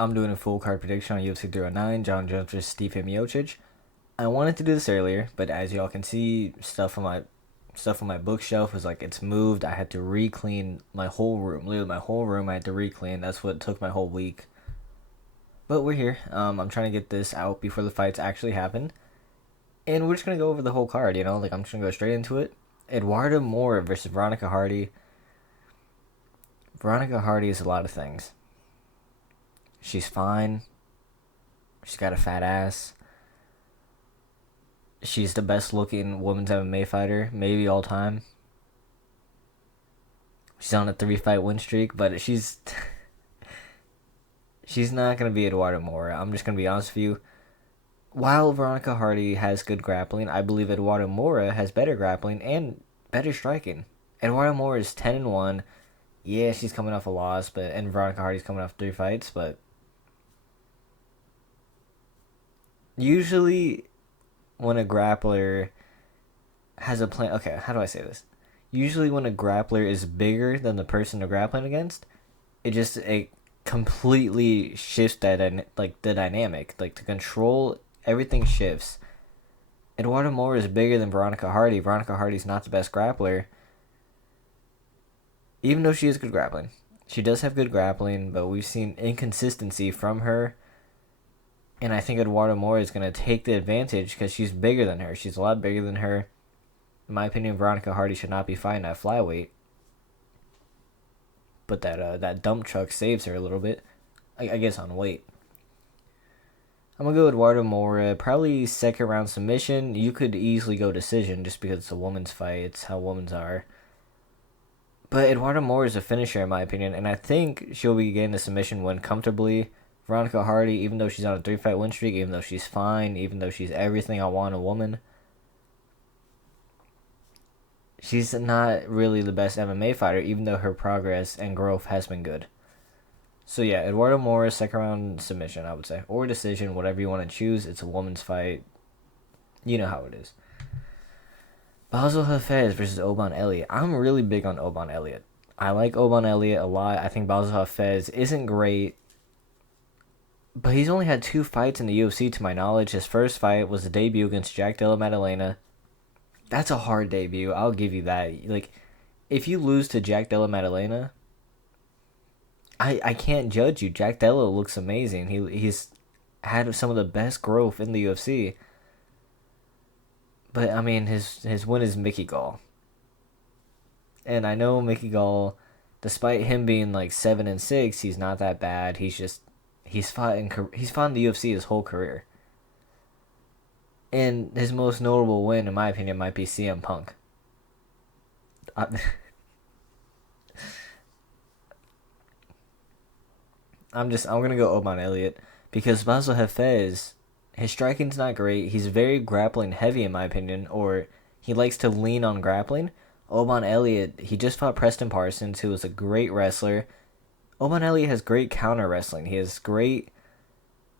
I'm doing a full card prediction on UFC 309, John Jones versus Stipe Miocic. I wanted to do this earlier, but as y'all can see, stuff on my bookshelf was like it's moved. I had to re-clean my whole room. Literally my whole room I had to re-clean. That's what took my whole week. But we're here. I'm trying to get this out before the fights actually happen. And we're just gonna go over the whole card, like I'm just gonna go straight into it. Eduardo Moore versus Veronica Hardy. Veronica Hardy is a lot of things. She's fine. She's got a fat ass. She's the best looking women's MMA fighter, maybe all time. She's on a 3-fight win streak, but she's not gonna be Eduardo Moore. I'm just gonna be honest with you. While Veronica Hardy has good grappling, I believe Eduardo Moura has better grappling and better striking. Eduardo Moura is 10-1. Yeah, she's coming off a loss, and Veronica Hardy's coming off 3 fights, but usually when a grappler has a plan, okay, how do I say this? Usually when a grappler is bigger than the person they're grappling against, it completely shifts like the dynamic, like the control, everything shifts. Eduardo Moore is bigger than Veronica Hardy. Veronica Hardy's not the best grappler, even though she is good grappling. She does have good grappling, but we've seen inconsistency from her. And I think Eduardo Moore is going to take the advantage because she's bigger than her. She's a lot bigger than her. In my opinion, Veronica Hardy should not be fighting at flyweight. But that dump truck saves her a little bit. I guess on weight. I'm going to go Eduardo Moore. Probably second round submission. You could easily go decision just because it's a woman's fight. It's how women's are. But Eduardo Moore is a finisher in my opinion. And I think she'll be getting the submission win comfortably. Veronica Hardy, even though she's on a 3-fight win streak, even though she's fine, even though she's everything I want in a woman, she's not really the best MMA fighter, even though her progress and growth has been good. So yeah, Eduardo Moore, second round submission, I would say. Or decision, whatever you want to choose. It's a woman's fight. You know how it is. Basel Hafez versus Oban Elliott. I'm really big on Oban Elliott. I like Oban Elliott a lot. I think Basel Hafez isn't great. But he's only had 2 fights in the UFC to my knowledge. His first fight was the debut against Jack Della Maddalena. That's a hard debut. I'll give you that. Like, if you lose to Jack Della Maddalena, I can't judge you. Jack Della looks amazing. He's had some of the best growth in the UFC. But I mean, his win is Mickey Gall. And I know Mickey Gall, despite him being like 7-6, he's not that bad. He's fought in the UFC his whole career. And his most notable win, in my opinion, might be CM Punk. I'm gonna go Oban Elliott because Basel Hafez, his striking's not great. He's very grappling heavy in my opinion, or he likes to lean on grappling. Oban Elliott, he just fought Preston Parsons, who was a great wrestler. Oban Elliott has great counter wrestling. He has great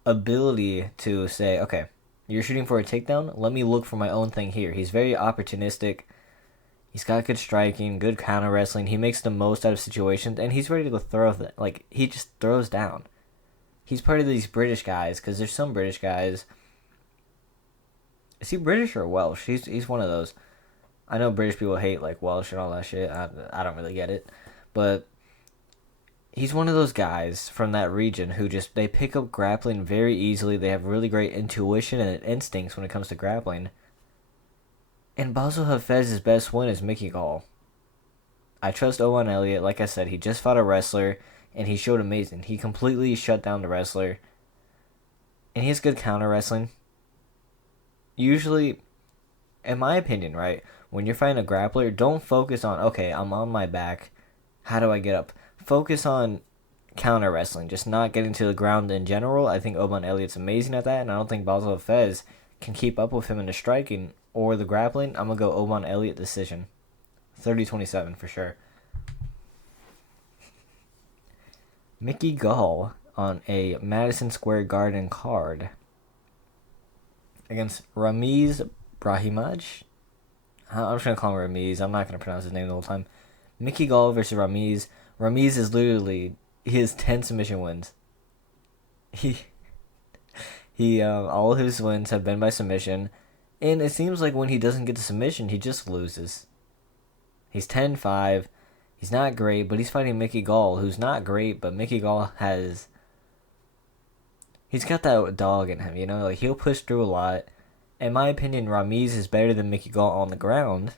ability to say, okay, you're shooting for a takedown. Let me look for my own thing here. He's very opportunistic. He's got good striking, good counter wrestling. He makes the most out of situations, and he's ready to throw. Like, he just throws down. He's part of these British guys, because there's some British guys. Is he British or Welsh? He's one of those. I know British people hate, like, Welsh and all that shit. I don't really get it. But he's one of those guys from that region who they pick up grappling very easily. They have really great intuition and instincts when it comes to grappling. And Basel Hafez's best win is Mickey Gall. I trust Oban Elliott. Like I said, he just fought a wrestler, and he showed amazing. He completely shut down the wrestler. And he has good counter wrestling. Usually, in my opinion, right, when you're fighting a grappler, don't focus on, okay, I'm on my back. How do I get up? Focus on counter wrestling, just not getting to the ground in general. I think Oban Elliott's amazing at that, and I don't think Basel Hafez can keep up with him in the striking or the grappling. I'm going to go Oban Elliott decision. 30-27 for sure. Mickey Gall on a Madison Square Garden card against Ramiz Brahimaj. I'm just going to call him Ramiz. I'm not going to pronounce his name the whole time. Mickey Gall versus Ramiz. Ramiz is literally, he has 10 submission wins. He all his wins have been by submission, and it seems like when he doesn't get the submission, he just loses. He's 10-5. He's not great, but he's fighting Mickey Gall, who's not great, but Mickey Gall has... He's got that dog in him, you know? Like, he'll push through a lot. In my opinion, Ramiz is better than Mickey Gall on the ground,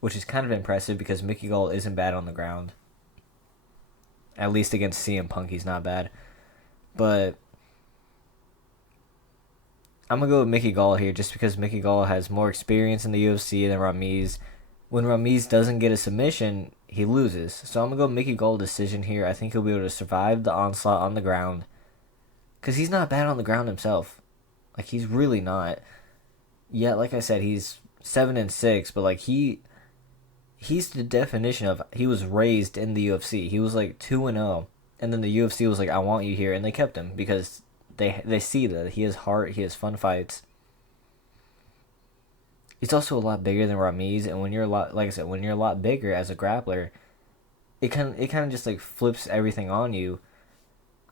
which is kind of impressive because Mickey Gall isn't bad on the ground. At least against CM Punk, he's not bad. But I'm going to go with Mickey Gall here just because Mickey Gall has more experience in the UFC than Ramiz. When Ramiz doesn't get a submission, he loses. So I'm going to go Mickey Gall decision here. I think he'll be able to survive the onslaught on the ground. Because he's not bad on the ground himself. Like, he's really not. Yeah, like I said, he's 7-6, but like he's the definition of he was raised in the UFC. He was like 2-0, and then the UFC was like, I want you here, and they kept him because they see that he has heart, he has fun fights. He's also a lot bigger than Ramiz, and when you're a lot, like I said, when you're a lot bigger as a grappler, it kind of just like flips everything on you.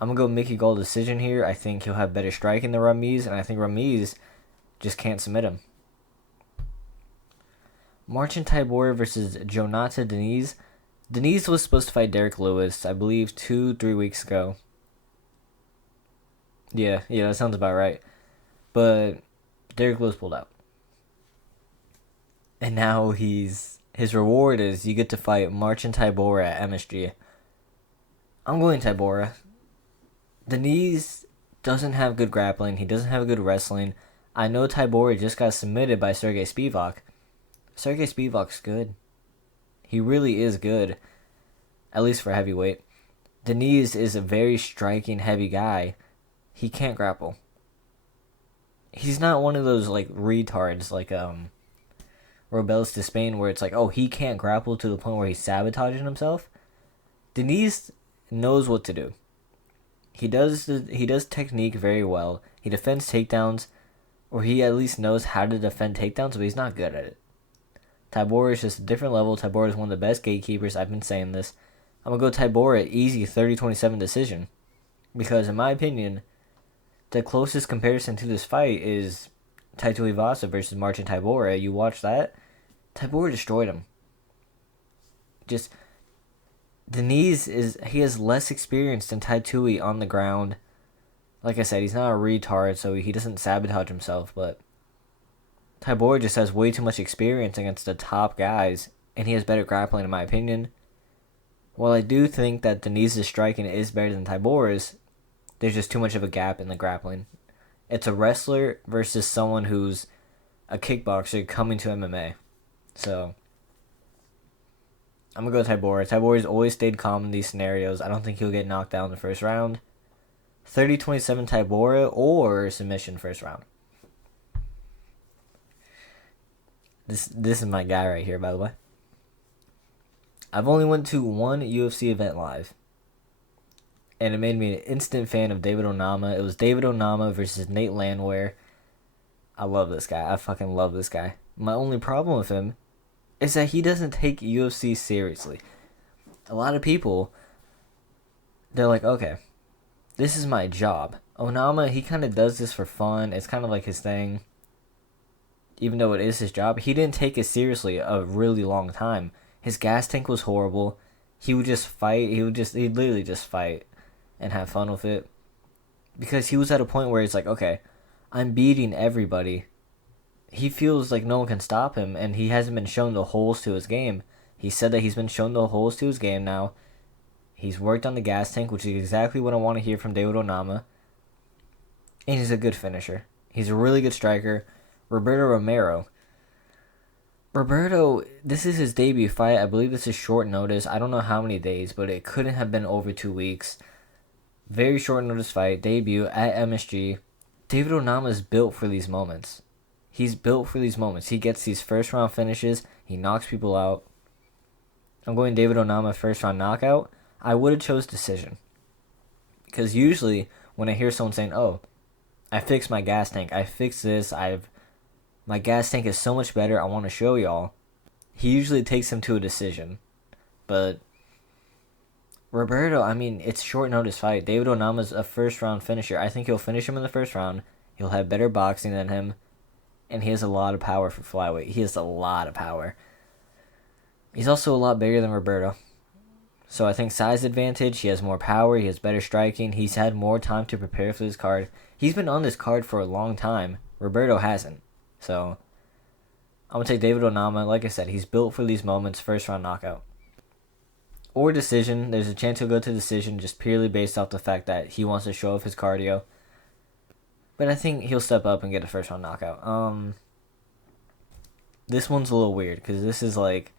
I'm gonna go Mickey Gall decision here. I think he'll have better striking than Ramiz, and I think Ramiz just can't submit him. Marcin Tybura versus Jonata Deniz. Deniz was supposed to fight Derek Lewis, I believe, 2-3 weeks ago. Yeah, that sounds about right. But Derek Lewis pulled out. And now his reward is you get to fight Marcin Tybura at MSG. I'm going Tybura. Deniz doesn't have good grappling. He doesn't have good wrestling. I know Tybura just got submitted by Sergey Spivak. Sergey Spivak's good. He really is good. At least for heavyweight. Deniz is a very striking, heavy guy. He can't grapple. He's not one of those, like, retards, like, Robelis to Spain, where it's like, oh, he can't grapple to the point where he's sabotaging himself. Deniz knows what to do. He does technique very well. He defends takedowns, or he at least knows how to defend takedowns, but he's not good at it. Tybura is just a different level. Tybura is one of the best gatekeepers. I've been saying this. I'm going to go Tybura easy 30-27 decision. Because in my opinion, the closest comparison to this fight is Tai Tuivasa versus Marcin Tybura. You watch that, Tybura destroyed him. Just, Deniz he has less experience than Tai Tui on the ground. Like I said, he's not a retard, so he doesn't sabotage himself, but Tybura just has way too much experience against the top guys, and he has better grappling in my opinion. While I do think that Deniz's striking is better than Tybura's, there's just too much of a gap in the grappling. It's a wrestler versus someone who's a kickboxer coming to MMA. So, I'm going to go Tybura. Tybura's always stayed calm in these scenarios. I don't think he'll get knocked out in the first round. 30-27 Tybura or submission first round. This is my guy right here, by the way. I've only went to one UFC event live. And it made me an instant fan of David Onama. It was David Onama versus Nate Landwehr. I love this guy. I fucking love this guy. My only problem with him is that he doesn't take UFC seriously. A lot of people, they're like, okay, this is my job. Onama, he kind of does this for fun. It's kind of like his thing. Even though it is his job, he didn't take it seriously a really long time. His gas tank was horrible. He would just fight. He'd literally just fight and have fun with it. Because he was at a point where it's like, okay, I'm beating everybody. He feels like no one can stop him, and he hasn't been shown the holes to his game. He said that he's been shown the holes to his game now. He's worked on the gas tank, which is exactly what I want to hear from David Onama. And he's a good finisher. He's a really good striker. Roberto Romero. Roberto, this is his debut fight. I believe this is short notice. I don't know how many days, but it couldn't have been over 2 weeks. Very short notice fight. Debut at MSG. David Onama is built for these moments. He's built for these moments. He gets these first round finishes. He knocks people out. I'm going David Onama first round knockout. I would have chose decision. Because usually when I hear someone saying, oh, I fixed my gas tank. I fixed this. My gas tank is so much better. I want to show y'all. He usually takes him to a decision. But Roberto, I mean, it's short notice fight. David Onama's a first round finisher. I think he'll finish him in the first round. He'll have better boxing than him, and he has a lot of power for flyweight. He has a lot of power. He's also a lot bigger than Roberto. So I think size advantage, he has more power, he has better striking, he's had more time to prepare for this card. He's been on this card for a long time. Roberto hasn't. So I'm going to take David Onama. Like I said, he's built for these moments, first round knockout. Or decision. There's a chance he'll go to decision just purely based off the fact that he wants to show off his cardio. But I think he'll step up and get a first round knockout. This one's a little weird because this is like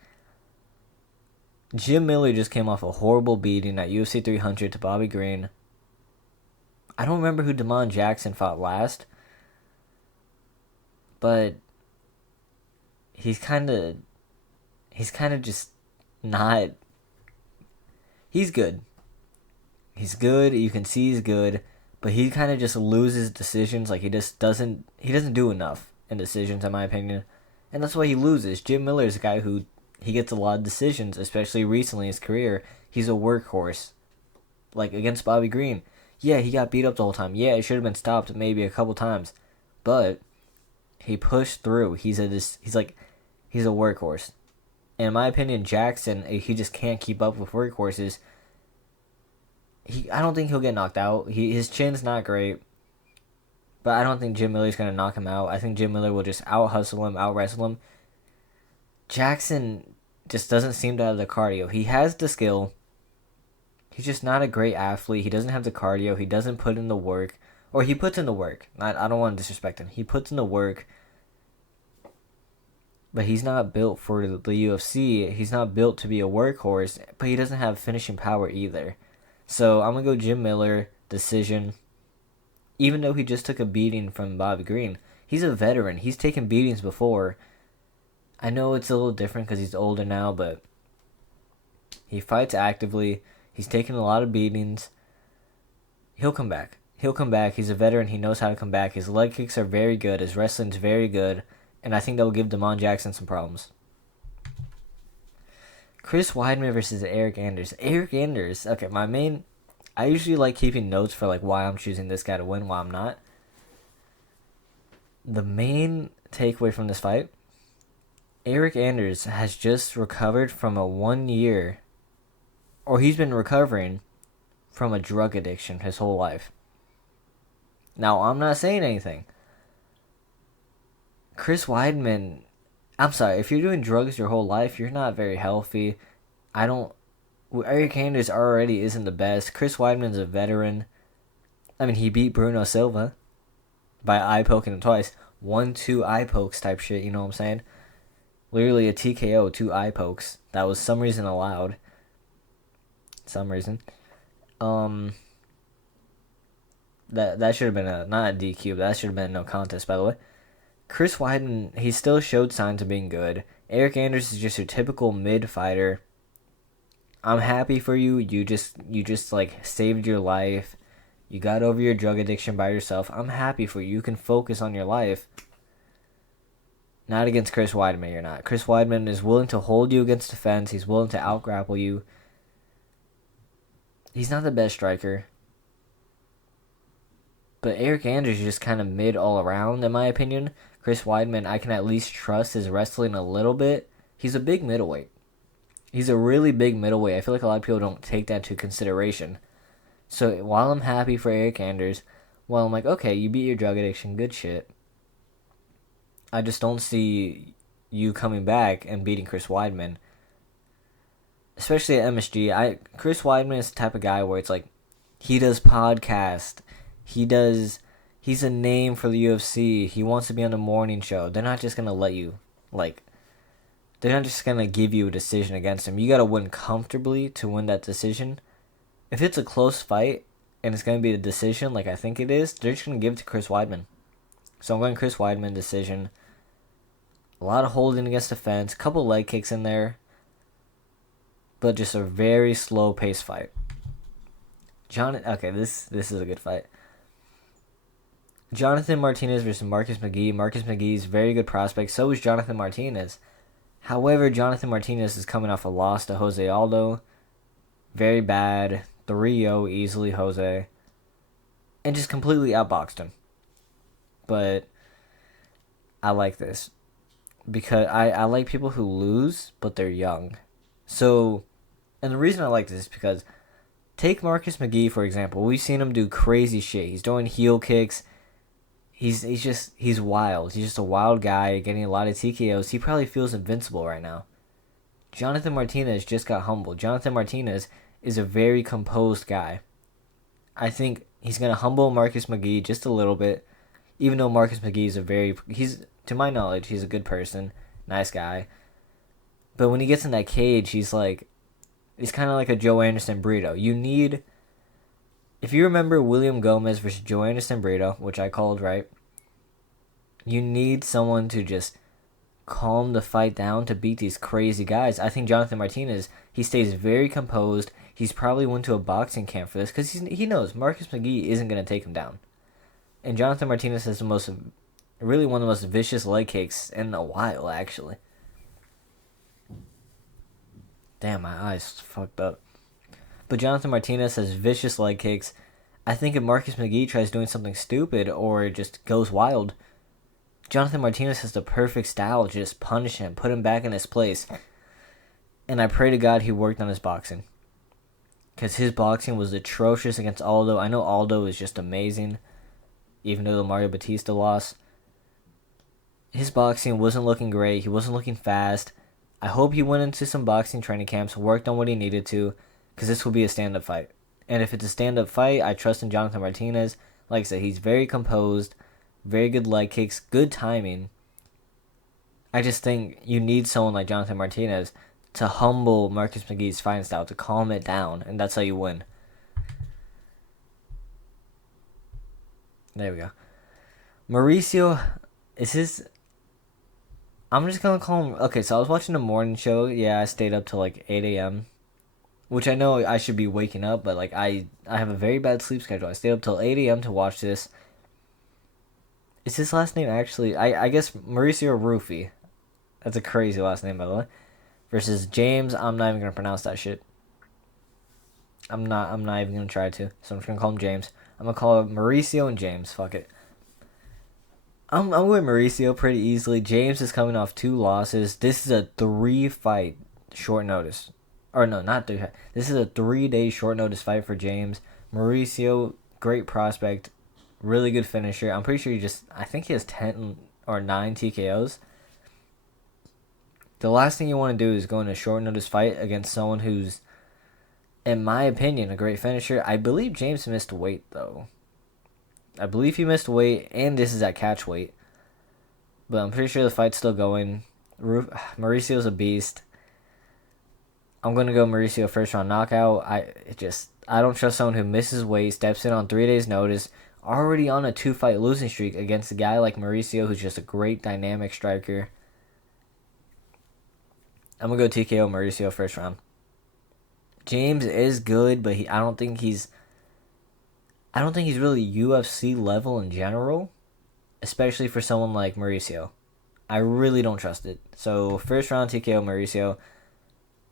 Jim Miller just came off a horrible beating at UFC 300 to Bobby Green. I don't remember who Damon Jackson fought last, but he's kind of just not. He's good. He's good. You can see he's good, but he kind of just loses decisions. Like he doesn't do enough in decisions, in my opinion, and that's why he loses. Jim Miller is a guy who he gets a lot of decisions, especially recently in his career. He's a workhorse. Like against Bobby Green. Yeah, he got beat up the whole time. Yeah, it should have been stopped maybe a couple times. But he pushed through. He's a workhorse. And in my opinion, Jackson, he just can't keep up with workhorses. I don't think he'll get knocked out. His chin's not great. But I don't think Jim Miller's going to knock him out. I think Jim Miller will just out-hustle him, out-wrestle him. Jackson just doesn't seem to have the cardio. He has the skill. He's just not a great athlete. He doesn't have the cardio. He doesn't put in the work. Or he puts in the work. I don't want to disrespect him. He puts in the work. But he's not built for the UFC. He's not built to be a workhorse. But he doesn't have finishing power either. So I'm going to go Jim Miller, decision. Even though he just took a beating from Bobby Green. He's a veteran. He's taken beatings before. I know it's a little different because he's older now, but he fights actively. He's taken a lot of beatings. He'll come back. He's a veteran. He knows how to come back. His leg kicks are very good. His wrestling's very good. And I think that will give Damon Jackson some problems. Chris Weidman versus Eric Anders. Eric Anders. Okay, I usually like keeping notes for like why I'm choosing this guy to win, why I'm not. The main takeaway from this fight, Eric Anders has just recovered from a 1 year, or he's been recovering from a drug addiction his whole life. Now, I'm not saying anything. Chris Weidman, I'm sorry, if you're doing drugs your whole life, you're not very healthy. Eric Anders already isn't the best. Chris Weidman's a veteran. I mean, he beat Bruno Silva by eye poking him twice. 1-2 eye pokes type shit, you know what I'm saying? Literally a TKO, 2 eye pokes. That was some reason allowed. Some reason. That should have been not a DQ, but that should have been no contest, by the way. Chris Weidman, he still showed signs of being good. Eric Anders is just your typical mid fighter. I'm happy for you. You just like saved your life. You got over your drug addiction by yourself. I'm happy for you. You can focus on your life. Not against Chris Weidman, you're not. Chris Weidman is willing to hold you against the fence. He's willing to out-grapple you. He's not the best striker. But Eric Anders is just kind of mid all around, in my opinion. Chris Weidman, I can at least trust his wrestling a little bit. He's a big middleweight. He's a really big middleweight. I feel like a lot of people don't take that into consideration. So while I'm happy for Eric Anders, while I'm like, okay, you beat your drug addiction, good shit. I just don't see you coming back and beating Chris Weidman. Especially at MSG. Chris Weidman is the type of guy where it's like, he does podcast. He's a name for the UFC. He wants to be on the morning show. They're not just going to let you, they're not just going to give you a decision against him. You got to win comfortably to win that decision. If it's a close fight and it's going to be a decision like I think it is, they're just going to give it to Chris Weidman. So I'm going Chris Weidman decision. A lot of holding against the fence. A couple leg kicks in there. But just a very slow paced fight. Okay, this is a good fight. Jonathan Martinez versus Marcus McGee. Marcus McGee's very good prospect. So is Jonathan Martinez. However, Jonathan Martinez is coming off a loss to Jose Aldo. very bad, 3-0 easily, Jose, and just completely outboxed him. But I like this because I like people who lose, but they're young. So, and the reason I like this is because take Marcus McGee, for example. We've seen him do crazy shit. He's doing heel kicks. He's wild. He's just a wild guy getting a lot of TKOs. He probably feels invincible right now. Jonathan Martinez just got humbled. Jonathan Martinez is a very composed guy. I think he's gonna humble Marcus McGee just a little bit, even though Marcus McGee is he's, to my knowledge, he's a good person, nice guy. But when he gets in that cage, he's kind of like a Joe Anderson Brito. If you remember William Gomez versus Joe Anderson Brito, which I called right, you need someone to just calm the fight down to beat these crazy guys. I think Jonathan Martinez, he stays very composed. He's probably went to a boxing camp for this because he knows Marcus McGee isn't going to take him down. And Jonathan Martinez has really one of the most vicious leg kicks in a while, actually. Damn, my eyes fucked up. But Jonathan Martinez has vicious leg kicks. I think if Marcus McGee tries doing something stupid or just goes wild, Jonathan Martinez has the perfect style to just punish him, put him back in his place. And I pray to God he worked on his boxing. Because his boxing was atrocious against Aldo. I know Aldo is just amazing, even though the Mario Batista lost. His boxing wasn't looking great. He wasn't looking fast. I hope he went into some boxing training camps, worked on what he needed to, because this will be a stand-up fight. And if it's a stand-up fight, I trust in Jonathan Martinez. Like I said, he's very composed, very good leg kicks, good timing. I just think you need someone like Jonathan Martinez to humble Marcus McGee's fighting style, to calm it down, and that's how you win. There we go. Mauricio, I'm just gonna call him. Okay, so I was watching the morning show. Yeah, I stayed up till like 8 a.m., which I know I should be waking up, but like I have a very bad sleep schedule. I stayed up till 8 a.m. to watch this. Is his last name actually? I guess Mauricio Rufy. That's a crazy last name, by the way. Versus James. I'm not even gonna pronounce that shit. I'm not even gonna try to. So I'm just gonna call him James. I'm gonna call him Mauricio and James. Fuck it. I'm with Mauricio pretty easily. James is coming off 2 losses. This is a 3-fight short notice. Or no, not 3. This is a 3-day short notice fight for James. Mauricio, great prospect. Really good finisher. I'm pretty sure I think he has 10 or 9 TKOs. The last thing you want to do is go in a short notice fight against someone who's, in my opinion, a great finisher. I believe James missed weight, though. I believe he missed weight, and this is at catch weight. But I'm pretty sure the fight's still going. Mauricio's a beast. I'm going to go Mauricio first round knockout. I don't trust someone who misses weight, steps in on 3 days' notice, already on a 2-fight losing streak against a guy like Mauricio, who's just a great dynamic striker. I'm going to go TKO Mauricio first round. James is good, but I don't think he's really UFC level in general, especially for someone like Mauricio. I really don't trust it. So first round TKO Mauricio.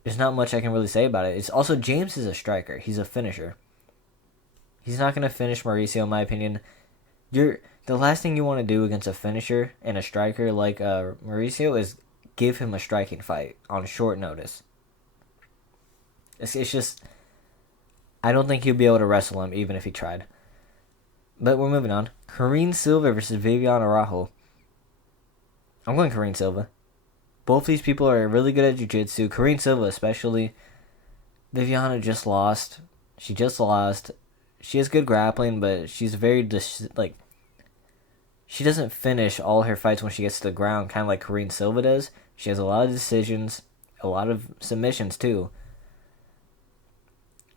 There's not much I can really say about it. It's also, James is a striker. He's a finisher. He's not going to finish Mauricio, in my opinion. The last thing you want to do against a finisher and a striker like Mauricio is give him a striking fight on short notice. It's just, I don't think he'll be able to wrestle him even if he tried. But we're moving on. Karine Silva versus Viviane Araújo. I'm going Karine Silva. Both these people are really good at jiu-jitsu. Karine Silva especially. Viviane just lost. She just lost. She has good grappling, but she's very, she doesn't finish all her fights when she gets to the ground, kind of like Karine Silva does. She has a lot of decisions, a lot of submissions too.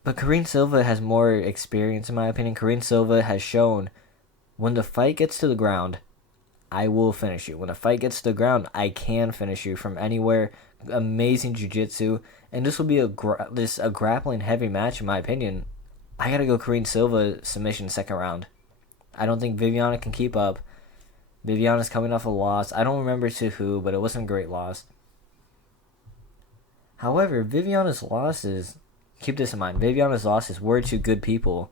But Karine Silva has more experience, in my opinion. Karine Silva has shown when the fight gets to the ground, I will finish you. When a fight gets to the ground, I can finish you from anywhere. Amazing jiu-jitsu. And this will be a grappling heavy match, in my opinion. I gotta go Karine Silva submission second round. I don't think Viviane can keep up. Viviane's coming off a loss. I don't remember to who, but it wasn't a great loss. However, Viviane's losses, keep this in mind. Viviana's losses were to good people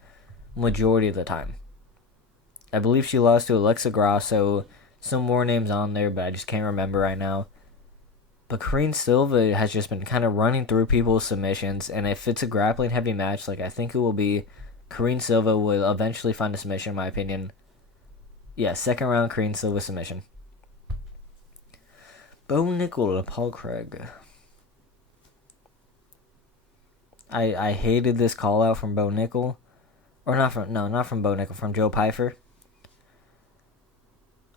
majority of the time. I believe she lost to Alexa Grasso. Some more names on there, but I just can't remember right now. But Karine Silva has just been kind of running through people's submissions, and if it's a grappling heavy match, like I think it will be, Karine Silva will eventually find a submission, in my opinion. Yeah, second round Karine Silva submission. Bo Nickel to Paul Craig. I hated this call out from Bo Nickel. Or not from Bo Nickel, from Joe Pyfer.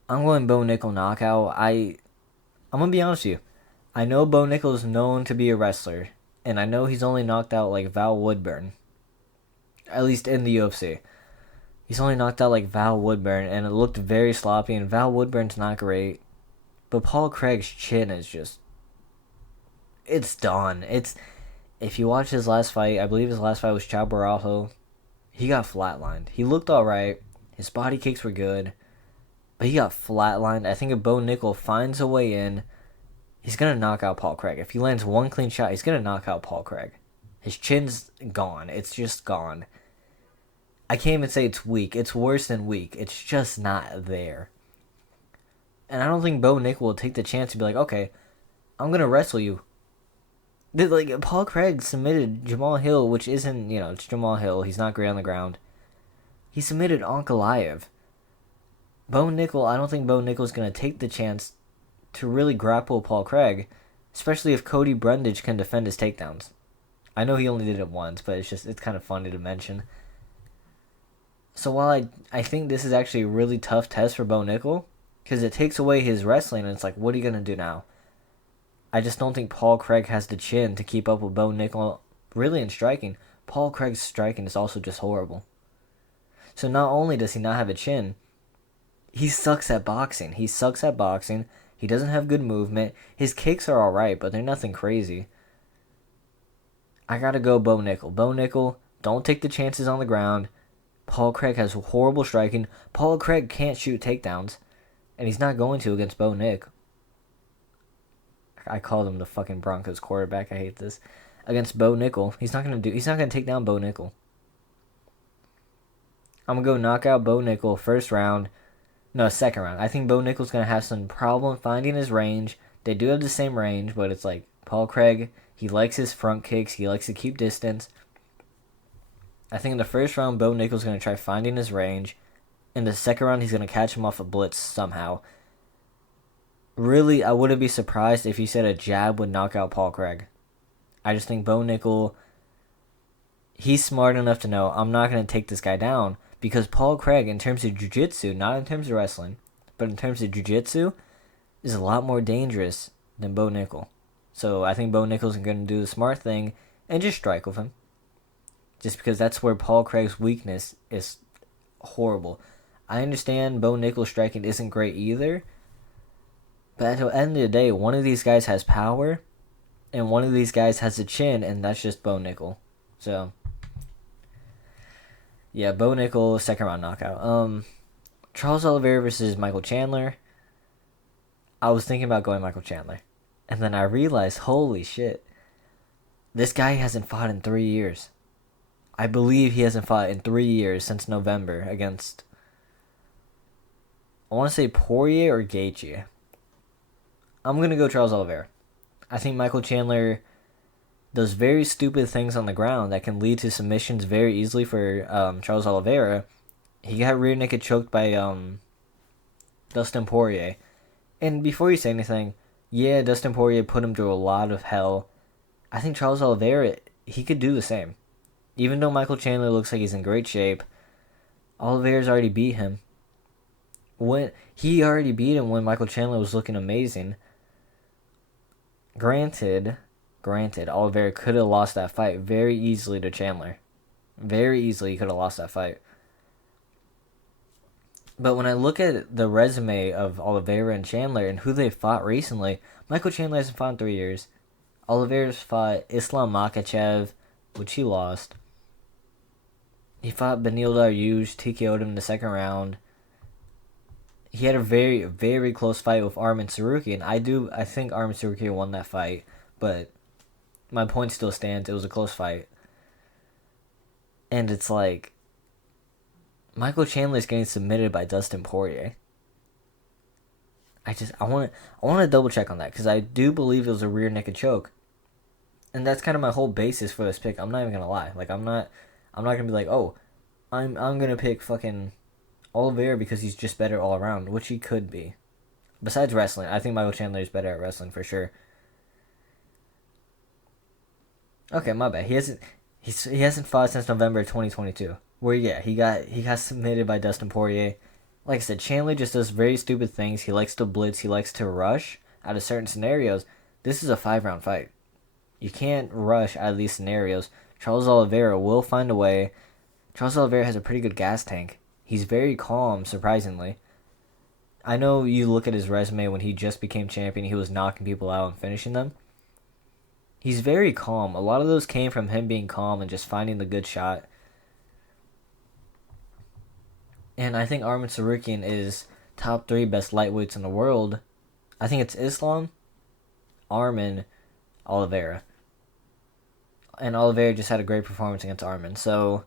I'm going Bo Nickel knockout. I'm gonna be honest with you. I know Bo Nickel is known to be a wrestler, and I know he's only knocked out like Val Woodburn. At least in the UFC. He's only knocked out like Val Woodburn, and it looked very sloppy, and Val Woodburn's not great. But Paul Craig's chin is just... It's done. If you watch his last fight, I believe his last fight was Chao Barajo, he got flatlined. He looked alright. His body kicks were good. But he got flatlined. I think if Bo Nickel finds a way in, he's going to knock out Paul Craig. If he lands one clean shot, he's going to knock out Paul Craig. His chin's gone. It's just gone. I can't even say it's weak. It's worse than weak. It's just not there. And I don't think Bo Nickel will take the chance to be like, okay, I'm going to wrestle you. Like, Paul Craig submitted Jamal Hill, which isn't, it's Jamal Hill. He's not great on the ground. He submitted Ankalaev. Bo Nickel, I don't think Bo Nickel's going to take the chance to really grapple Paul Craig, especially if Cody Brundage can defend his takedowns. I know he only did it once, but it's kind of funny to mention. So while I think this is actually a really tough test for Bo Nickel, because it takes away his wrestling, and it's like, what are you going to do now? I just don't think Paul Craig has the chin to keep up with Bo Nickel really in striking. Paul Craig's striking is also just horrible. So not only does he not have a chin, he sucks at boxing. He doesn't have good movement. His kicks are alright, but they're nothing crazy. I gotta go Bo Nickel. Bo Nickel, don't take the chances on the ground. Paul Craig has horrible striking. Paul Craig can't shoot takedowns, and he's not going to against Bo Nick. I called him the fucking Broncos quarterback. I hate this. Against Bo Nickel, he's not gonna take down Bo Nickel. I'm gonna go knock out Bo Nickel second round. I think Bo Nickel's gonna have some problem finding his range. They do have the same range, but it's like Paul Craig, he likes his front kicks. He likes to keep distance. I think in the first round, Bo Nickel's going to try finding his range. In the second round, he's going to catch him off a blitz somehow. Really, I wouldn't be surprised if he said a jab would knock out Paul Craig. I just think Bo Nickel, he's smart enough to know I'm not going to take this guy down, because Paul Craig, in terms of jiu-jitsu, not in terms of wrestling, but in terms of jiu-jitsu, is a lot more dangerous than Bo Nickel. So I think Bo Nickel's going to do the smart thing and just strike with him. Just because that's where Paul Craig's weakness is horrible. I understand Bo Nickel's striking isn't great either, but at the end of the day, one of these guys has power, and one of these guys has a chin, and that's just Bo Nickel. So, yeah, Bo Nickel, second round knockout. Charles Oliveira versus Michael Chandler. I was thinking about going Michael Chandler. And then I realized, holy shit, this guy hasn't fought in 3 years. I believe he hasn't fought in 3 years since November against, I want to say Poirier or Gaethje. I'm going to go Charles Oliveira. I think Michael Chandler does very stupid things on the ground that can lead to submissions very easily for Charles Oliveira. He got rear naked choked by Dustin Poirier. And before you say anything, yeah, Dustin Poirier put him through a lot of hell. I think Charles Oliveira, he could do the same. Even though Michael Chandler looks like he's in great shape, Oliveira's already beat him. He already beat him when Michael Chandler was looking amazing. Granted, Oliveira could have lost that fight very easily to Chandler. Very easily he could have lost that fight. But when I look at the resume of Oliveira and Chandler and who they fought recently, Michael Chandler hasn't fought in 3 years. Oliveira's fought Islam Makhachev, which he lost. He fought Beneil Dariush, TKO'd him in the second round. He had a very, very close fight with Arman Tsarukyan. I think Arman Tsarukyan won that fight, but my point still stands. It was a close fight. And it's like Michael Chandler's getting submitted by Dustin Poirier. I want to double check on that because I do believe it was a rear naked choke, and that's kind of my whole basis for this pick. I'm not even gonna lie. Like I'm not gonna be like, oh, I'm gonna pick fucking Oliveira because he's just better all around, which he could be. Besides wrestling, I think Michael Chandler is better at wrestling for sure. Okay, my bad. He hasn't fought since November 2022. Where yeah, he got submitted by Dustin Poirier. Like I said, Chandler just does very stupid things. He likes to blitz. He likes to rush out of certain scenarios. This is a 5-round fight. You can't rush out of these scenarios. Charles Oliveira will find a way. Charles Oliveira has a pretty good gas tank. He's very calm, surprisingly. I know you look at his resume when he just became champion, he was knocking people out and finishing them. He's very calm. A lot of those came from him being calm and just finding the good shot. And I think Arman Tsarukyan is top 3 best lightweights in the world. I think it's Islam, Arman, Oliveira. And Oliveira just had a great performance against Arman. So,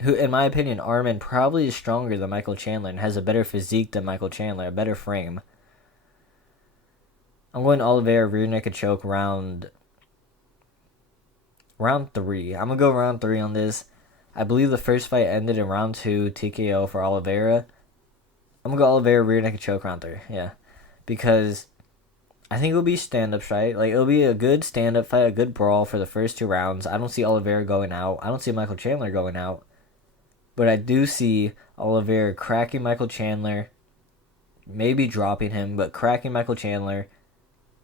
who, in my opinion, Arman probably is stronger than Michael Chandler and has a better physique than Michael Chandler, a better frame. I'm going Oliveira rear naked choke round 3. I'm going to go round 3 on this. I believe the first fight ended in round 2, TKO for Oliveira. I'm going to go Oliveira rear naked choke round 3, yeah. Because I think it'll be stand-up fight. Like, it'll be a good stand-up fight, a good brawl for the first 2 rounds. I don't see Oliveira going out. I don't see Michael Chandler going out. But I do see Oliveira cracking Michael Chandler, maybe dropping him, but cracking Michael Chandler,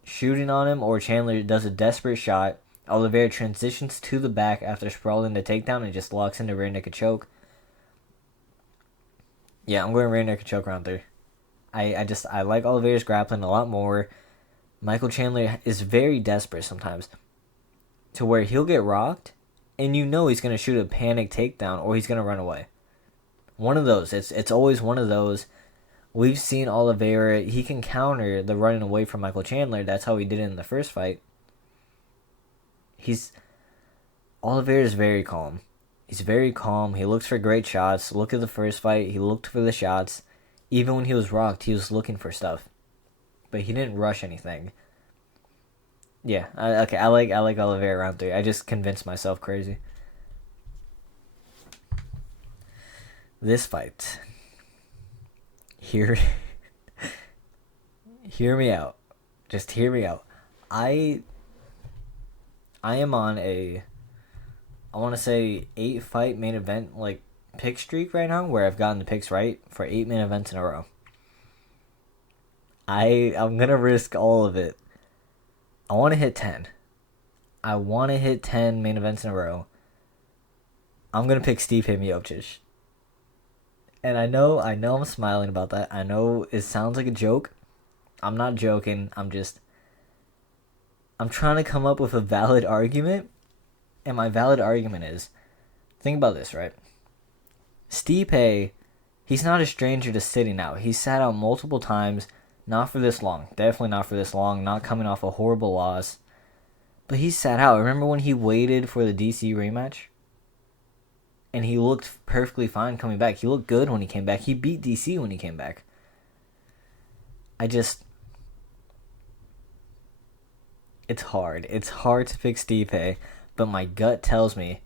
shooting on him, or Chandler does a desperate shot. Oliveira transitions to the back after sprawling the takedown and just locks into rear naked choke. Yeah, I'm going rear naked choke round 3. I like Oliveira's grappling a lot more. Michael Chandler is very desperate sometimes to where he'll get rocked and you know he's going to shoot a panic takedown or he's going to run away. One of those. It's always one of those. We've seen Oliveira, he can counter the running away from Michael Chandler. That's how he did it in the first fight. Oliveira is very calm. He's very calm. He looks for great shots. Look at the first fight. He looked for the shots. Even when he was rocked, he was looking for stuff. But he didn't rush anything. Yeah, I like Oliveira round 3. I just convinced myself crazy. This fight. Hear me out. Just hear me out. I am on I want to say 8-fight main event like pick streak right now where I've gotten the picks right for 8 main events in a row. I'm going to risk all of it. I want to hit 10. I want to hit 10 main events in a row. I'm going to pick Stipe Miocic. And I know I'm smiling about that. I know it sounds like a joke. I'm not joking. I'm trying to come up with a valid argument. And my valid argument is, think about this, right? Stipe, he's not a stranger to sitting out. He's sat out multiple times. Not for this long. Definitely not for this long. Not coming off a horrible loss. But he sat out. Remember when he waited for the DC rematch? And he looked perfectly fine coming back. He looked good when he came back. He beat DC when he came back. It's hard. It's hard to pick Stipe. But my gut tells me,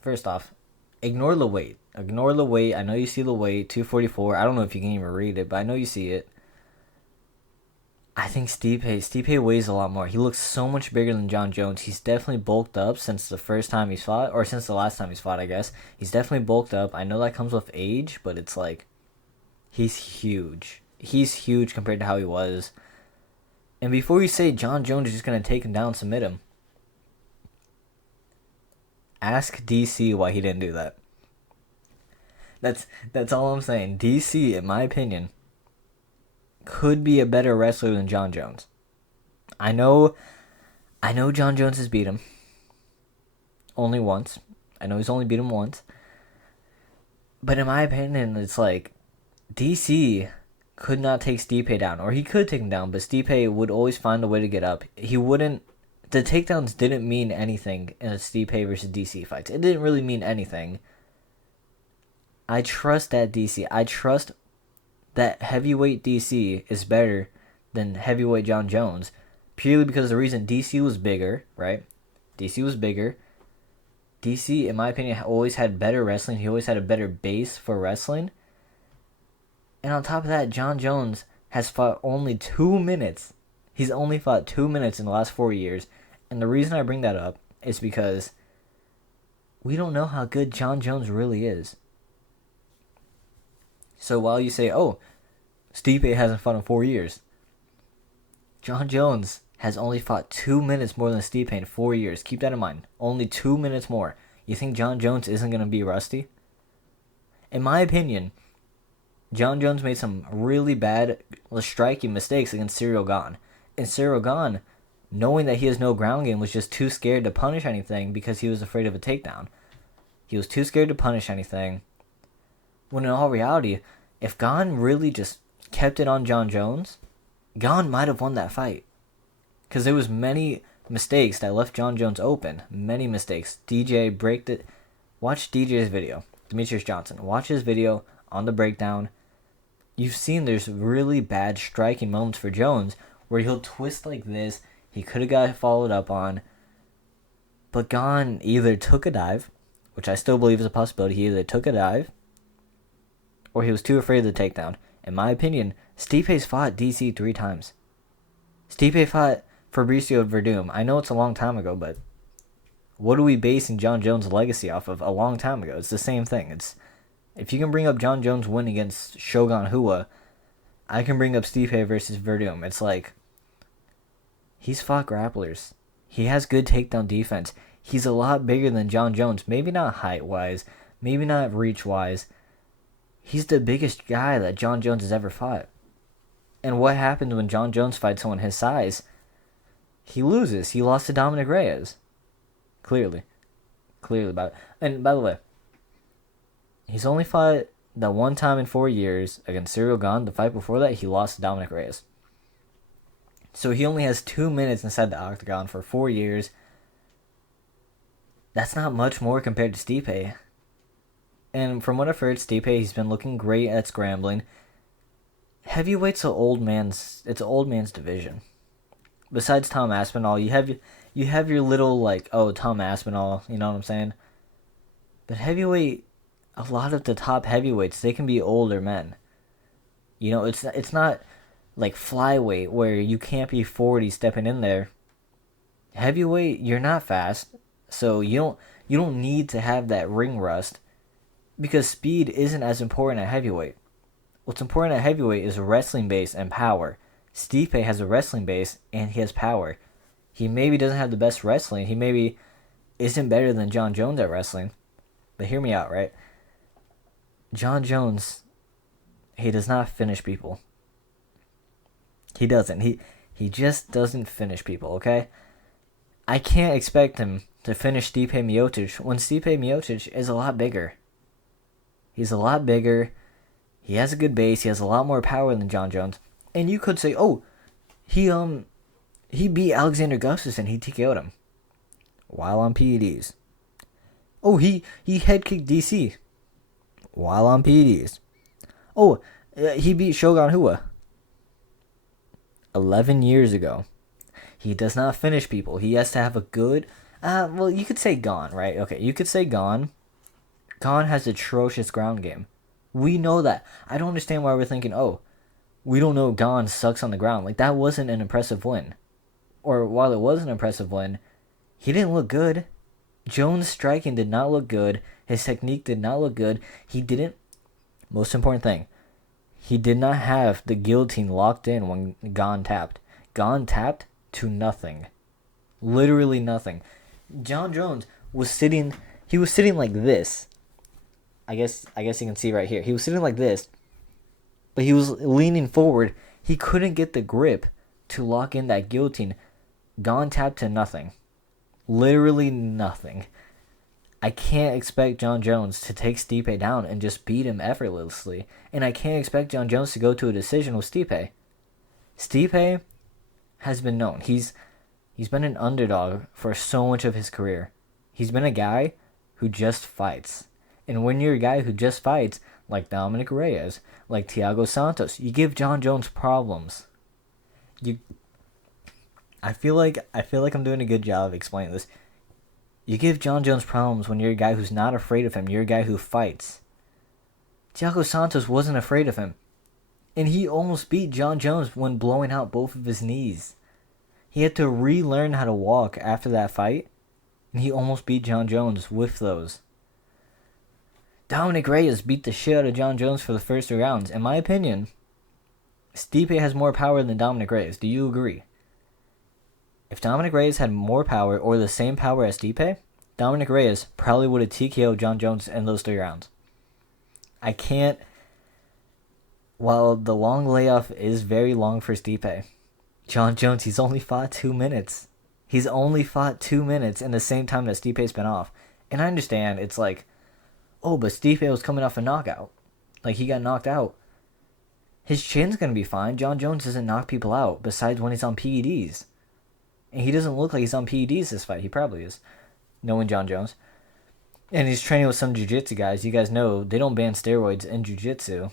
first off, ignore the weight. Ignore the weight. I know you see the weight, 244. I don't know if you can even read it, but I know you see it. I think Stipe weighs a lot more. He looks so much bigger than John Jones. He's definitely bulked up since the first time he's fought, or since the last time he's fought, I guess. He's definitely bulked up. I know that comes with age, but it's like, he's huge. He's huge compared to how he was. And before you say John Jones is just going to take him down, submit him, ask DC why he didn't do that. That's all I'm saying. DC, in my opinion, could be a better wrestler than John Jones. I know John Jones has beat him. Only once. I know he's only beat him once. But in my opinion, it's like, DC could not take Stipe down. Or he could take him down, but Stipe would always find a way to get up. He wouldn't the takedowns didn't mean anything in a Stipe versus DC fight. It didn't really mean anything. I trust that DC. I trust that heavyweight DC is better than heavyweight John Jones, purely because the reason DC was bigger, right? DC was bigger. DC, in my opinion, always had better wrestling. He always had a better base for wrestling. And on top of that, John Jones has fought only 2 minutes. He's only fought 2 minutes in the last 4 years. And the reason I bring that up is because we don't know how good John Jones really is. So while you say, oh, Stipe hasn't fought in 4 years, John Jones has only fought 2 minutes more than Stipe in 4 years. Keep that in mind. Only 2 minutes more. You think John Jones isn't going to be rusty? In my opinion, John Jones made some really bad, striking mistakes against Cyril Gane. And Cyril Gane, knowing that he has no ground game, was just too scared to punish anything because he was afraid of a takedown. He was too scared to punish anything. When in all reality, if Gane really just kept it on John Jones, Gane might have won that fight. Because there was many mistakes that left John Jones open. Many mistakes. DJ breaked it. Watch DJ's video. Demetrius Johnson. Watch his video on the breakdown. You've seen there's really bad striking moments for Jones where he'll twist like this. He could have got followed up on. But Gane either took a dive, which I still believe is a possibility. He either took a dive or he was too afraid of the takedown. In my opinion, Stipe's fought DC 3 times. Stipe fought Fabricio Verdum. I know it's a long time ago, but what are we basing John Jones' legacy off of? A long time ago. It's the same thing. It's if you can bring up John Jones' win against Shogun Rua, I can bring up Stipe versus Verdum. It's like he's fought grapplers. He has good takedown defense. He's a lot bigger than John Jones. Maybe not height-wise, maybe not reach-wise. He's the biggest guy that John Jones has ever fought. And what happens when John Jones fights someone his size? He loses. He lost to Dominic Reyes. Clearly. And by the way, he's only fought that one time in 4 years against Cyril Gane. The fight before that, he lost to Dominic Reyes. So he only has 2 minutes inside the octagon for 4 years. That's not much more compared to Stipe. And from what I've heard, Stipe, he's been looking great at scrambling. Heavyweight's an old man's division. Besides Tom Aspinall, you have your little like, oh, Tom Aspinall, you know what I'm saying? But heavyweight, a lot of the top heavyweights, they can be older men. You know, it's not like flyweight where you can't be 40 stepping in there. Heavyweight, you're not fast, so you don't need to have that ring rust because speed isn't as important at heavyweight. What's important at heavyweight is wrestling base and power. Stipe has a wrestling base and he has power. He maybe doesn't have the best wrestling. He maybe isn't better than John Jones at wrestling. But hear me out, right? John Jones, he does not finish people. He doesn't. He just doesn't finish people, okay? I can't expect him to finish Stipe Miocic when Stipe Miocic is a lot bigger. He's a lot bigger. He has a good base. He has a lot more power than John Jones. And you could say, oh, he beat Alexander Gustafsson. He TKO'd him while on PEDs. Oh, he head kicked DC while on PEDs. Oh, he beat Shogun Rua 11 years ago. He does not finish people. He has to have a good... well, you could say Gane, right? Okay, you could say Gane. Gane has atrocious ground game. We know that. I don't understand why we're thinking, oh, we don't know Gane sucks on the ground. Like, that wasn't an impressive win. Or while it was an impressive win, he didn't look good. Jones' striking did not look good. His technique did not look good. He didn't... Most important thing. He did not have the guillotine locked in when Gane tapped. Gane tapped to nothing. Literally nothing. John Jones was sitting... He was sitting like this. I guess you can see right here. He was sitting like this. But he was leaning forward. He couldn't get the grip to lock in that guillotine. Gane tapped to nothing. Literally nothing. I can't expect John Jones to take Stipe down and just beat him effortlessly. And I can't expect John Jones to go to a decision with Stipe. Stipe has been known. He's He's been an underdog for so much of his career. He's been a guy who just fights. And when you're a guy who just fights, like Dominic Reyes, like Thiago Santos, you give John Jones problems. You I feel like I'm doing a good job of explaining this. You give John Jones problems when you're a guy who's not afraid of him. You're a guy who fights. Thiago Santos wasn't afraid of him. And he almost beat John Jones when blowing out both of his knees. He had to relearn how to walk after that fight, and he almost beat John Jones with those. Dominic Reyes beat the shit out of John Jones for the first 2 rounds. In my opinion, Stipe has more power than Dominic Reyes. Do you agree? If Dominic Reyes had more power or the same power as Stipe, Dominic Reyes probably would have TKO'd John Jones in those 3 rounds. I can't... While the long layoff is very long for Stipe, John Jones, he's only fought 2 minutes. He's only fought 2 minutes in the same time that Stipe's been off. And I understand, it's like, oh, but Stipe was coming off a knockout. Like, he got knocked out. His chin's going to be fine. John Jones doesn't knock people out, besides when he's on PEDs. And he doesn't look like he's on PEDs this fight. He probably is, knowing John Jones. And he's training with some jiu-jitsu guys. You guys know they don't ban steroids in jiu-jitsu.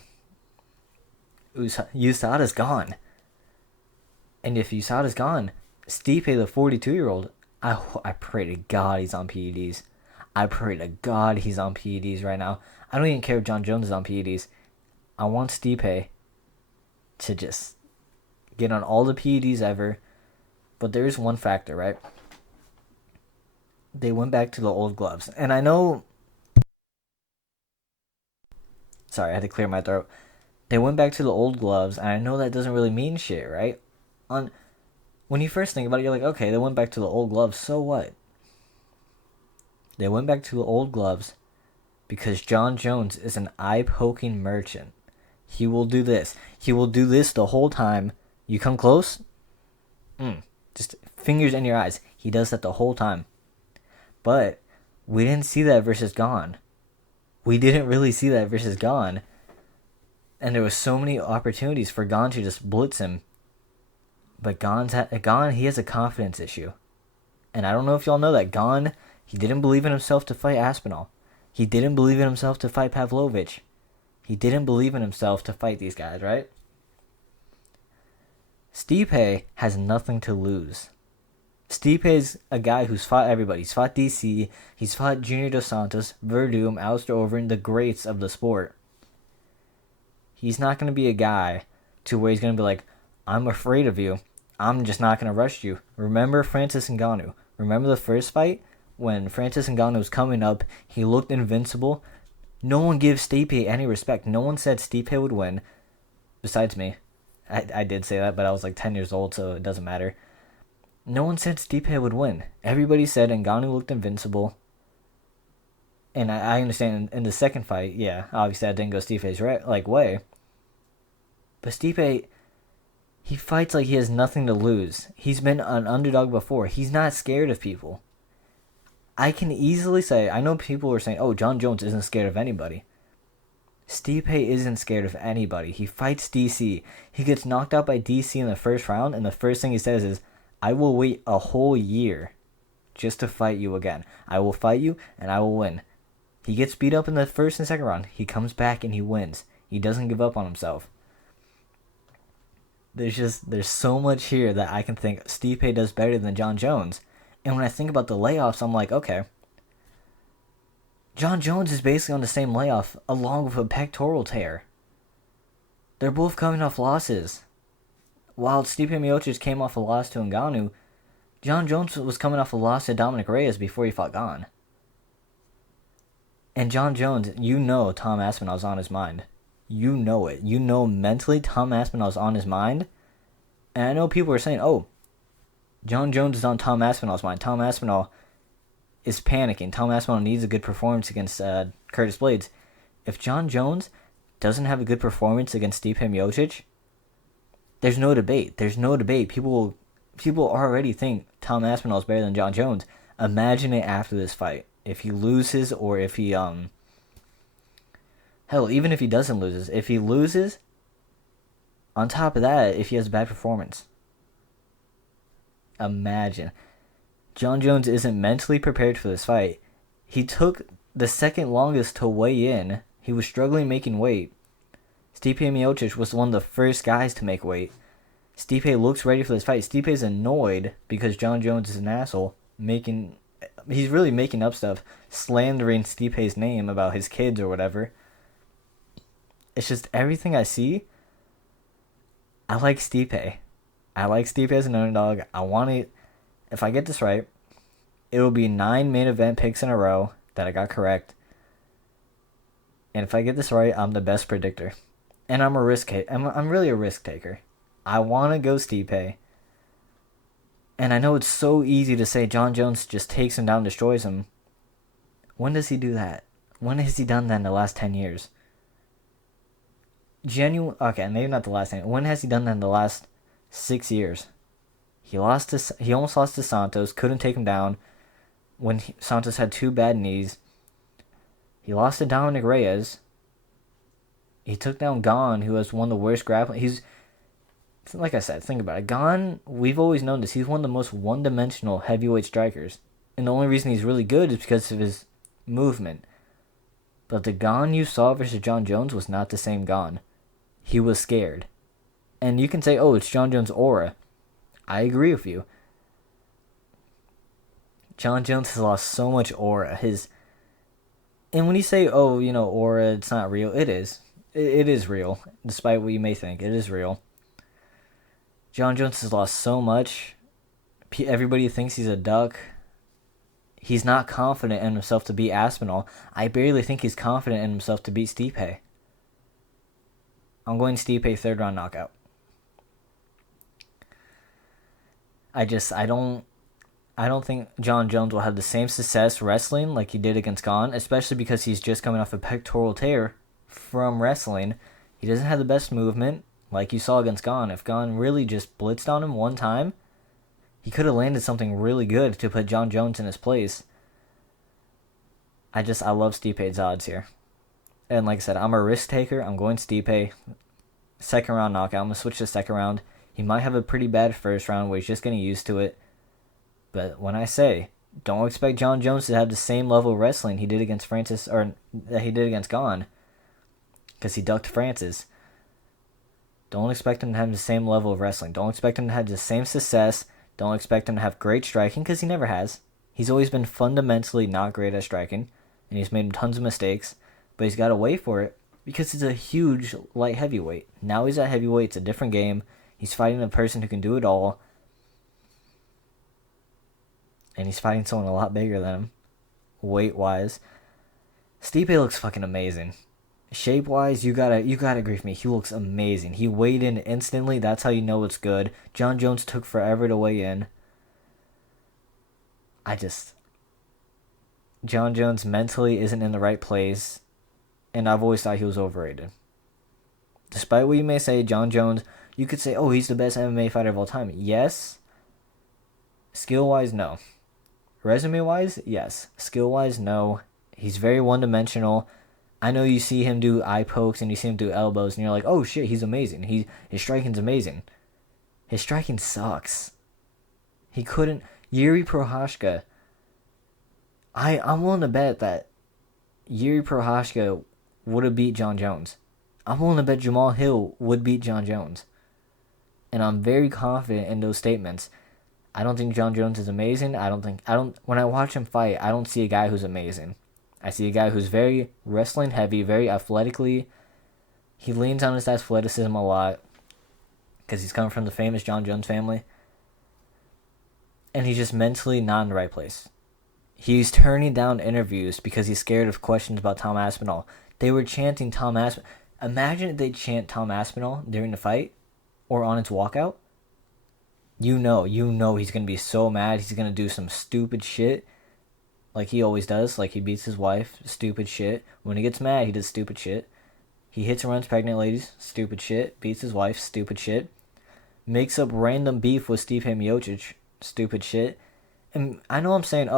USADA's gone. And if USADA's gone, Stipe, the 42-year-old, I pray to God he's on PEDs. I pray to God he's on PEDs right now. I don't even care if John Jones is on PEDs. I want Stipe to just get on all the PEDs ever. But there is one factor, right? They went back to the old gloves. And I know... Sorry, I had to clear my throat. They went back to the old gloves, and I know that doesn't really mean shit, right? When you first think about it, you're like, okay, they went back to the old gloves, so what? They went back to the old gloves because John Jones is an eye-poking merchant. He will do this. He will do this the whole time. You come close? Just fingers in your eyes. He does that the whole time. But we didn't see that versus Gane. We didn't really see that versus Gane. And there was so many opportunities for Gane to just blitz him. But Gane, he has a confidence issue. And I don't know if y'all know that. Gane, he didn't believe in himself to fight Aspinall. He didn't believe in himself to fight Pavlovich. He didn't believe in himself to fight these guys, right? Stipe has nothing to lose. Stipe is a guy who's fought everybody. He's fought DC. He's fought Junior Dos Santos, Verdum, Alistair Overeem, the greats of the sport. He's not going to be a guy to where he's going to be like, I'm afraid of you. I'm just not going to rush you. Remember Francis Ngannou. Remember the first fight? When Francis Ngannou was coming up, he looked invincible. No one gives Stipe any respect. No one said Stipe would win. Besides me. I did say that, but I was like 10 years old, so it doesn't matter. No one said Stipe would win. Everybody said Ngannou looked invincible. And I understand in the second fight, yeah, obviously that didn't go Stipe's way. But Stipe, he fights like he has nothing to lose. He's been an underdog before. He's not scared of people. I can easily say, I know people were saying, oh, John Jones isn't scared of anybody. Stipe isn't scared of anybody. He fights DC. He gets knocked out by DC in the first round, and the first thing he says is, I will wait a whole year just to fight you again. I will fight you, and I will win. He gets beat up in the first and second round. He comes back and he wins. He doesn't give up on himself. There's so much here that I can think Stipe does better than John Jones. And when I think about the layoffs, I'm like, okay. John Jones is basically on the same layoff along with a pectoral tear. They're both coming off losses. While Stipe Miocic came off a loss to Ngannou, John Jones was coming off a loss to Dominic Reyes before he fought Gane. And John Jones, you know Tom Aspinall's on his mind. You know it. You know mentally Tom Aspinall's on his mind. And I know people are saying, oh, John Jones is on Tom Aspinall's mind. Tom Aspinall is panicking. Tom Aspinall needs a good performance against Curtis Blades. If John Jones doesn't have a good performance against Stipe Miocic, there's no debate. There's no debate. People already think Tom Aspinall is better than John Jones. Imagine it after this fight. If he loses or if he hell, even if he doesn't lose, if he loses, on top of that, if he has a bad performance, imagine. John Jones isn't mentally prepared for this fight. He took the second longest to weigh in. He was struggling making weight. Stipe Miocic was one of the first guys to make weight. Stipe looks ready for this fight. Stipe's annoyed because John Jones is an asshole. He's really making up stuff, slandering Stipe's name about his kids or whatever. It's just everything I see. I like Stipe. I like Stipe as an underdog. I want it. If I get this right, it will be 9 main event picks in a row that I got correct. And if I get this right, I'm the best predictor. And I'm I'm really a risk taker. I want to go Stipe. And I know it's so easy to say John Jones just takes him down, destroys him. When does he do that? When has he done that in the last 10 years? Okay, maybe not the last 10. When has he done that in the last 6 years? He almost lost to Santos, couldn't take him down when Santos had 2 bad knees. He lost to Dominic Reyes. He took down Gon, who has one of the worst grappling. Like I said, think about it. Gon, we've always known this. He's one of the most one-dimensional heavyweight strikers. And the only reason he's really good is because of his movement. But the Gon you saw versus John Jones was not the same Gon. He was scared. And you can say, oh, it's John Jones' aura. I agree with you. John Jones has lost so much aura. And when you say, oh, aura, it's not real, it is. It is real, despite what you may think. It is real. John Jones has lost so much. Everybody thinks he's a duck. He's not confident in himself to beat Aspinall. I barely think he's confident in himself to beat Stipe. I'm going Stipe 3rd round knockout. I don't think John Jones will have the same success wrestling like he did against Gon, especially because he's just coming off a pectoral tear from wrestling. He doesn't have the best movement like you saw against Gon. If Gon really just blitzed on him one time, he could have landed something really good to put John Jones in his place. I love Stipe's odds here. And like I said, I'm a risk taker. I'm going Stipe. 2nd round knockout. I'm going to switch to 2nd round. He might have a pretty bad 1st round where he's just getting used to it. But when I say, don't expect John Jones to have the same level of wrestling he did against Francis, or that he did against Gon, because he ducked Francis. Don't expect him to have the same level of wrestling. Don't expect him to have the same success. Don't expect him to have great striking, because he never has. He's always been fundamentally not great at striking, and he's made tons of mistakes, but he's got to wait for it, because he's a huge light heavyweight. Now he's at heavyweight. It's a different game. He's fighting a person who can do it all. And he's fighting someone a lot bigger than him, weight-wise. Stipe looks fucking amazing. Shape-wise, you gotta agree with me. He looks amazing. He weighed in instantly. That's how you know it's good. John Jones took forever to weigh in. John Jones mentally isn't in the right place, and I've always thought he was overrated. Despite what you may say, John Jones, you could say, oh, he's the best MMA fighter of all time. Yes. Skill-wise, no. Resume-wise, yes. Skill-wise, no. He's very one-dimensional. I know you see him do eye pokes and you see him do elbows, and you're like, oh, shit, he's amazing. His striking's amazing. His striking sucks. He couldn't... Yuri Prochazka. I'm willing to bet that Yuri Prochazka would have beat John Jones. I'm willing to bet Jamal Hill would beat John Jones. And I'm very confident in those statements. I don't think John Jones is amazing. When I watch him fight, I don't see a guy who's amazing. I see a guy who's very wrestling heavy, very athletically. He leans on his athleticism a lot because he's coming from the famous John Jones family. And he's just mentally not in the right place. He's turning down interviews because he's scared of questions about Tom Aspinall. They were chanting Tom Aspinall. Imagine if they chant Tom Aspinall during the fight or on its walkout. You know he's going to be so mad. He's going to do some stupid shit like he always does. Like he beats his wife, stupid shit. When he gets mad, he does stupid shit. He hits and runs pregnant ladies, stupid shit. Beats his wife, stupid shit. Makes up random beef with Stipe Miocic, stupid shit. And I know I'm saying,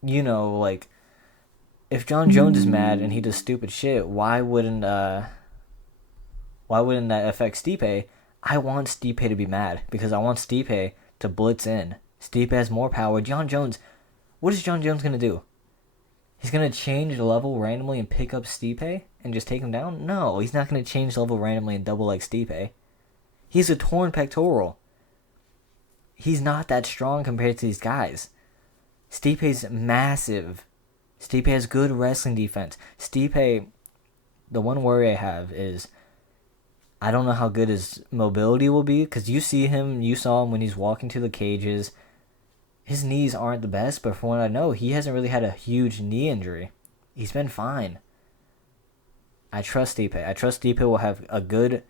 like, if John Jones is mad and he does stupid shit, why wouldn't that affect Stipe? I want Stipe to be mad because I want Stipe to blitz in. Stipe has more power. Jon Jones, what is Jon Jones going to do? He's going to change level randomly and pick up Stipe and just take him down? No, he's not going to change level randomly and double like Stipe. He's a torn pectoral. He's not that strong compared to these guys. Stipe's massive. Stipe has good wrestling defense. Stipe, the one worry I have is I don't know how good his mobility will be, because you saw him when he's walking to the cages. His knees aren't the best, but from what I know, he hasn't really had a huge knee injury. He's been fine. I trust Stipe. I trust Stipe will have a good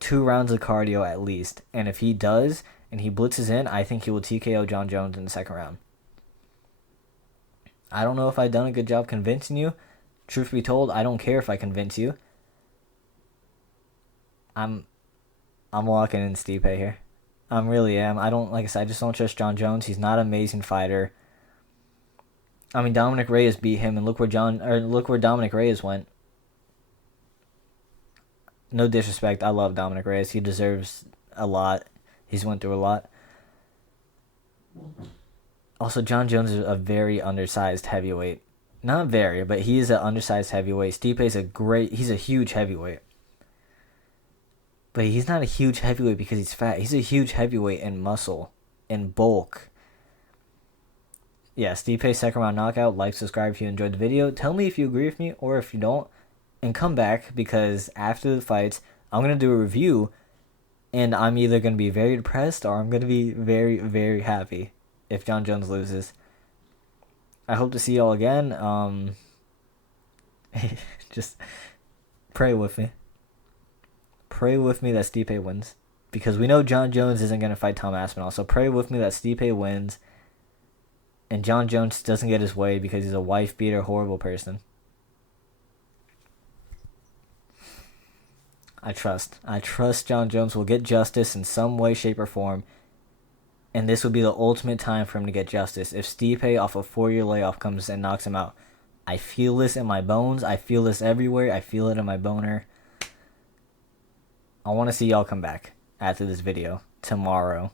2 rounds of cardio at least. And if he does, and he blitzes in, I think he will TKO Jon Jones in the second round. I don't know if I've done a good job convincing you. Truth be told, I don't care if I convince you. I'm locking in Stipe here. I really am. Like I said, I just don't trust Jon Jones. He's not an amazing fighter. I mean, Dominic Reyes beat him, and look where Dominic Reyes went. No disrespect, I love Dominic Reyes. He deserves a lot. He's went through a lot. Also, Jon Jones is a very undersized heavyweight. Not very, but he is an undersized heavyweight. He's a huge heavyweight. But he's not a huge heavyweight because he's fat. He's a huge heavyweight in muscle, in bulk. Yeah, Stipe's second round knockout. Like, subscribe if you enjoyed the video. Tell me if you agree with me or if you don't. And come back, because after the fights, I'm going to do a review. And I'm either going to be very depressed or I'm going to be very, very happy if Jon Jones loses. I hope to see y'all again. Just pray with me. Pray with me that Stipe wins. Because we know Jon Jones isn't going to fight Tom Aspinall. So pray with me that Stipe wins. And Jon Jones doesn't get his way because he's a wife-beater, horrible person. I trust Jon Jones will get justice in some way, shape, or form. And this would be the ultimate time for him to get justice. If Stipe off a 4-year layoff comes and knocks him out. I feel this in my bones. I feel this everywhere. I feel it in my boner. I want to see y'all come back after this video tomorrow,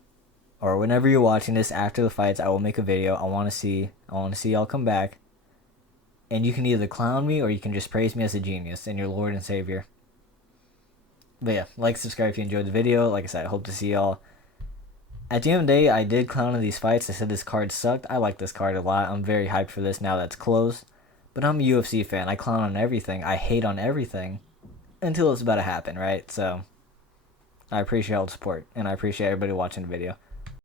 or whenever you're watching this after the fights. I will make a video. I want to see y'all come back, and you can either clown me or you can just praise me as a genius and your Lord and Savior. But yeah, like, subscribe if you enjoyed the video. Like I said, I hope to see y'all. At the end of the day, I did clown on these fights. I said this card sucked. I like this card a lot. I'm very hyped for this now that's closed. But I'm a UFC fan. I clown on everything. I hate on everything until it's about to happen, right? So I appreciate all the support, and I appreciate everybody watching the video.